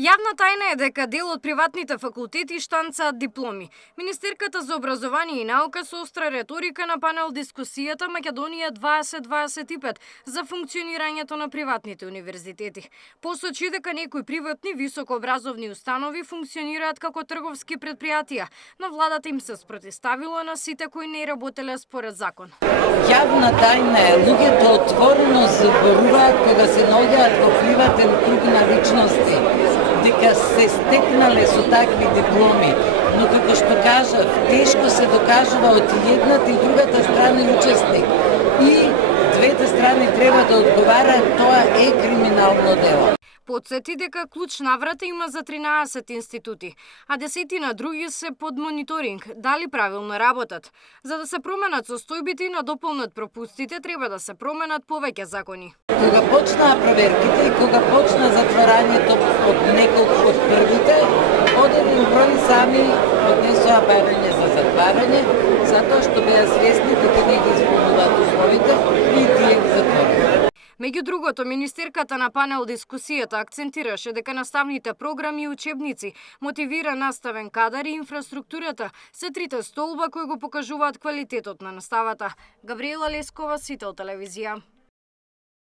Јавна тајна е дека дел од приватните факултети штанцаат дипломи. Министерката за образование и наука со остра реторика на панел дискусијата Македонија 2025 за функционирањето на приватните универзитети. Посочи дека некои приватни високообразовни установи функционираат како трговски предпријатија, но владата им се спротивставила на сите кои не работеле според закон. Јавна тајна е, луѓето отворено зборуваат кога се наоѓаат во приватен круг на личности, дека се стекнале со такви дипломи, но како што кажав, тешко се докажува од едната и другата страна учесник. И двете страни треба да одговараат, тоа е криминално дело. Подсети дека клуч наврата има за 13 институти, а десетина други се под мониторинг, дали правилно работат. За да се променат состојбите и надополнат пропустите, треба да се променат повеќе закони. Кога почнаа проверките и кога почна затворањето од неколку од првите, одеден број сами поднесоа барање за затварање, затоа што беа свесни дека не ги исполнуваат условите и тие ги затворија. Меѓу другото, министерката на панел дискусијата акцентираше дека наставните програми и учебници, мотивира наставен кадар и инфраструктурата се трите столба кои го покажуваат квалитетот на наставата. Габриела Лескова, Сител телевизија.